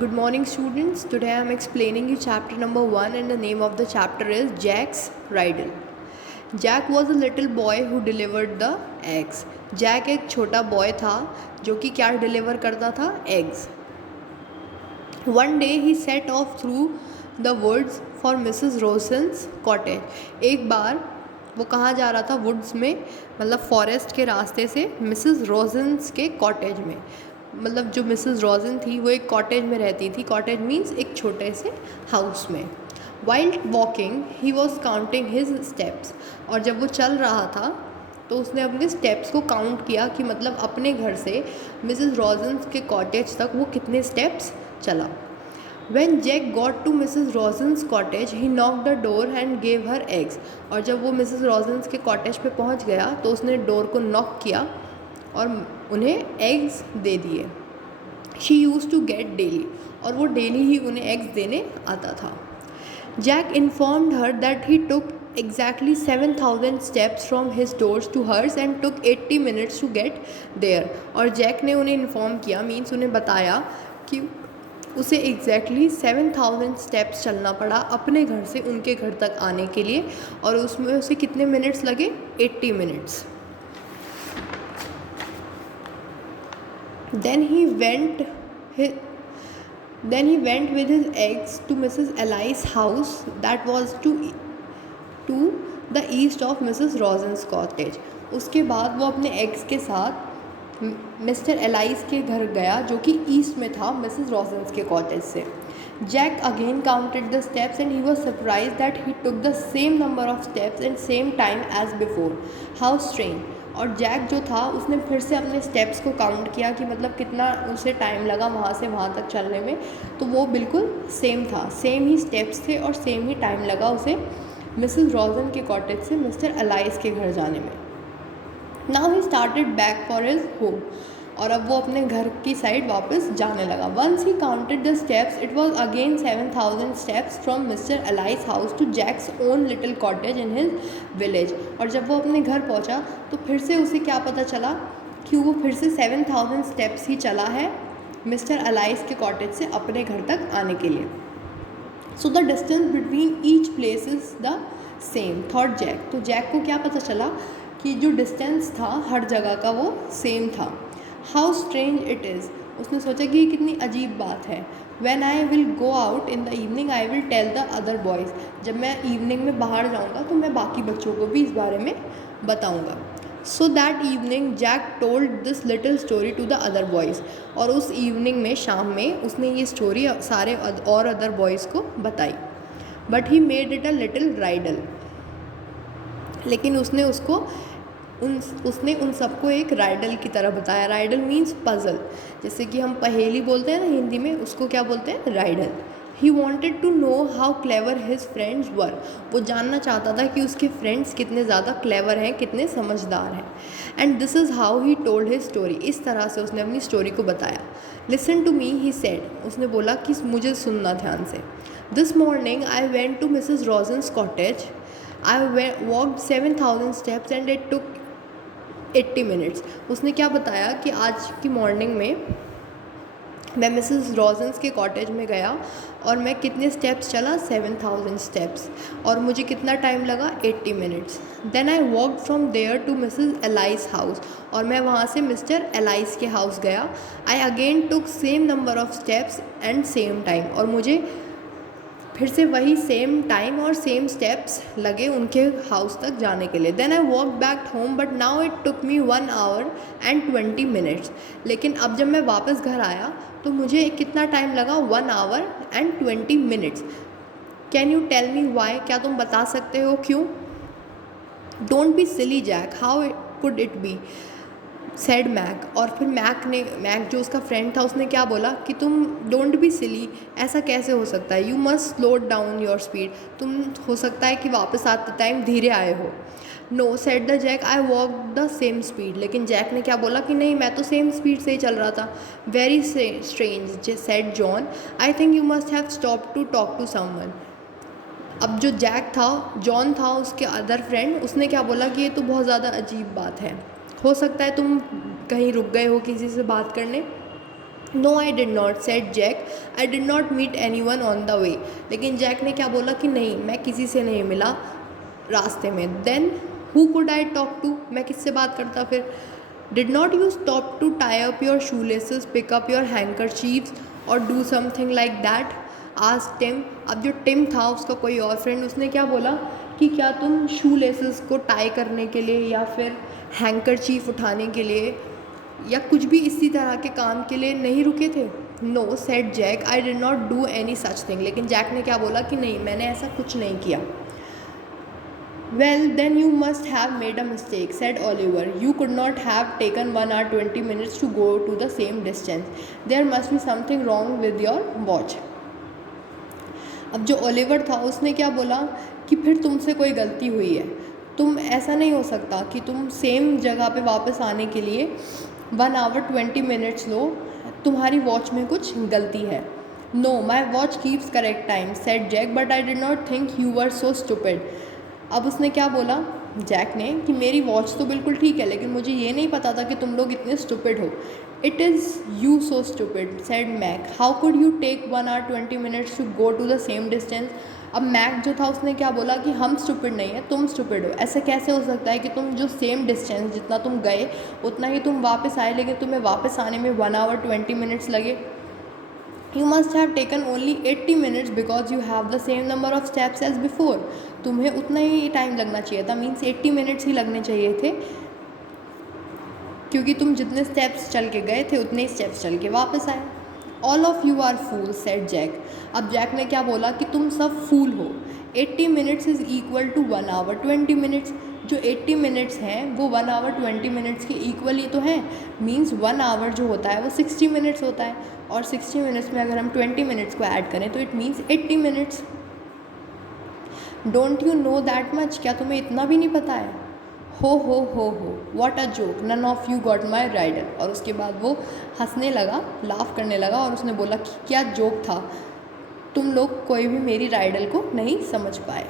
Good morning, students. Today I am explaining you chapter number 1, and the name of the chapter is Jack's Riddle. Jack was a little boy who delivered the eggs. Jack एक छोटा boy था जो कि क्या deliver करता था? Eggs. One day he set off through the woods for Mrs. Rosen's cottage. एक बार वो कहाँ जा रहा था? वुड्स में, मतलब फॉरेस्ट के रास्ते से मिसेस रोजन्स के कॉटेज में. मतलब जो मिसेस रोजन थी वो एक कॉटेज में रहती थी. कॉटेज मीन्स एक छोटे से हाउस में. Wild walking he was counting his steps. और जब वो चल रहा था तो उसने अपने स्टेप्स को काउंट किया कि मतलब अपने घर से मिसेस रोजन्स के कॉटेज तक वो कितने स्टेप्स चला. When Jack got to Mrs. Rosen's cottage, he knocked the door and gave her eggs. और जब वो मिसेस रोजन्स के कॉटेज पे पहुंच गया तो उसने डोर को नॉक किया और उन्हें एग्स दे दिए. She used to get daily. और वो डेली ही उन्हें एग्स देने आता था. Jack informed her that he took exactly 7,000 steps from his doors to hers and took 80 minutes to get there. और जैक ने उन्हें इन्फॉर्म किया, मीन्स उन्हें बताया कि उसे एग्जैक्टली 7,000 स्टेप्स चलना पड़ा अपने घर से उनके घर तक आने के लिए, और उसमें उसे कितने मिनट्स लगे? 80 minutes. Then he went with his eggs to Mrs. Eli's house that was to the east of Mrs. Rosen's cottage. उसके बाद वो अपने एग्स के साथ मिस्टर एलाइस के घर गया जो कि ईस्ट में था मिसेस रोजन्स के कॉटेज से. Jack again counted the steps and he was surprise that he took the same number of steps and same time as before. How strange. और जैक जो था उसने फिर से अपने स्टेप्स को काउंट किया कि मतलब कितना उसे टाइम लगा वहाँ से वहाँ तक चलने में, तो वो बिल्कुल सेम था. सेम ही स्टेप्स थे और सेम ही टाइम लगा उसे मिसेस रोजन के कॉटेज से मिस्टर एलाइस के घर जाने में. Now he started back for his home. और अब वो अपने घर की साइड वापस जाने लगा. Once he counted the steps it was again 7,000 steps from mister Ellis house to Jack's own little cottage in his village. और जब वो अपने घर पहुंचा तो फिर से उसे क्या पता चला कि वो फिर से 7,000 स्टेप्स ही चला है मिस्टर एलाइस के कॉटेज से अपने घर तक आने के लिए. So the distance between each place is the same, thought Jack. तो जैक को क्या पता चला कि जो डिस्टेंस था हर जगह का वो सेम था. How strange it is. उसने सोचा कि ये कितनी अजीब बात है. When I will go out in the evening I will tell the other boys. जब मैं इवनिंग में बाहर जाऊँगा तो मैं बाकी बच्चों को भी इस बारे में बताऊँगा. So that evening Jack told this little story to the other boys. और उस इवनिंग में, शाम में, उसने ये स्टोरी सारे और अदर बॉयज़ को बताई. But he made it a little Rydal. लेकिन उसने उन सबको एक राइडल की तरह बताया. Rydal means puzzle. जैसे कि हम पहेली बोलते हैं ना हिंदी में, उसको क्या बोलते हैं? Riddle. He wanted to know how clever his friends were. वो जानना चाहता था कि उसके फ्रेंड्स कितने ज़्यादा क्लेवर हैं, कितने समझदार हैं. And this is how he told his story. इस तरह से उसने अपनी स्टोरी को बताया. Listen to me he said. उसने बोला कि मुझे सुनना ध्यान से. This morning I went to Mrs Rosen's cottage. I walked 7,000 steps and it took 80 minutes. उसने क्या बताया कि आज की मॉर्निंग में मैं मिसेस रोजन्स के कॉटेज में गया और मैं कितने स्टेप्स चला? 7,000 स्टेप्स. और मुझे कितना टाइम लगा? 80 minutes. Then I walked from there to Mrs Ellis house. और मैं वहाँ से मिस्टर एलाइस के हाउस गया. I again took same number of steps and same time. और मुझे फिर से वही सेम टाइम और सेम स्टेप्स लगे उनके हाउस तक जाने के लिए. Then I walk back home but now it took me 1 hour and 20 minutes. लेकिन अब जब मैं वापस घर आया तो मुझे कितना टाइम लगा? 1 hour and 20 minutes. Can you tell me why. क्या तुम बता सकते हो क्यों? Don't be silly Jack, how could it be, said Mac. और फिर मैक जो उसका फ्रेंड था उसने क्या बोला कि तुम डोंट बी सिली, ऐसा कैसे हो सकता है. You must slow down your speed. तुम हो सकता है कि वापस आते टाइम धीरे आए हो. No said the Jack, I walk the same speed. लेकिन जैक ने क्या बोला कि नहीं, मैं तो सेम स्पीड से ही चल रहा था. Very strange said John, I think you must have stop to talk to someone. अब जो जैक था, जॉन था उसके अदर फ्रेंड, उसने क्या बोला कि ये तो बहुत ज़्यादा अजीब बात है. हो सकता है तुम कहीं रुक गए हो किसी से बात करने. No I did not said Jack, I did not meet anyone on the way. लेकिन जैक ने क्या बोला कि नहीं, मैं किसी से नहीं मिला रास्ते में। Then who could I talk to, मैं किससे बात करता फिर। Did not you stop to tie up your shoe laces, pick up your handkerchiefs और डू समथिंग लाइक दैट, आज टिम। अब जो टिम था उसका कोई और फ्रेंड, उसने क्या बोला कि क्या तुम शू लेसेस को टाई करने के लिए या फिर हैंकरचीफ उठाने के लिए या कुछ भी इसी तरह के काम के लिए नहीं रुके थे। No said Jack, I did not do any such thing. लेकिन जैक ने क्या बोला कि नहीं, मैंने ऐसा कुछ नहीं किया। Well then you must have made a mistake said Oliver, you could not have taken 1 hour 20 minutes to go to the same distance, there must be something wrong with your watch. अब जो Oliver था उसने क्या बोला कि फिर तुमसे कोई गलती हुई है, तुम ऐसा नहीं हो सकता कि तुम सेम जगह पे वापस आने के लिए 1 hour 20 minutes लो, तुम्हारी वॉच में कुछ गलती है। No my watch keeps correct time said Jack, but I did not think you were so stupid. अब उसने क्या बोला जैक ने कि मेरी वॉच तो बिल्कुल ठीक है, लेकिन मुझे ये नहीं पता था कि तुम लोग इतने स्टूपिड हो। It is you so stupid said Mac, how could you take 1 hour 20 minutes to go to the same distance. अब मैक जो था उसने क्या बोला कि हम स्टूपिड नहीं है, तुम स्टूपिड हो। ऐसा कैसे हो सकता है कि तुम जो सेम डिस्टेंस जितना तुम गए उतना ही तुम वापस आए, लेकिन तुम्हें वापस आने में 1 hour 20 minutes लगे। You must have taken only 80 minutes because you have the same number of steps as before. तुम्हें उतना ही टाइम लगना चाहिए था, मीन्स 80 minutes ही लगने चाहिए थे, क्योंकि तुम जितने स्टेप्स चल के गए थे उतने ही स्टेप्स चल के वापस आए। All of you are fool said Jack. अब जैक ने क्या बोला कि तुम सब फूल हो। 80 minutes is equal to 1 hour 20 minutes। जो 80 minutes हैं वो 1 hour 20 minutes के इक्वल ही तो हैं, मीन्स 1 hour जो होता है वो 60 minutes होता है, और 60 minutes में अगर हम 20 minutes को ऐड करें तो it means 80 minutes। Don't you know that much, क्या तुम्हें इतना भी नहीं पता है। हो what a joke, none of you got my riddle. और उसके बाद वो हंसने लगा, लाफ करने लगा, और उसने बोला कि क्या जोक था, तुम लोग कोई भी मेरी राइडल को नहीं समझ पाए।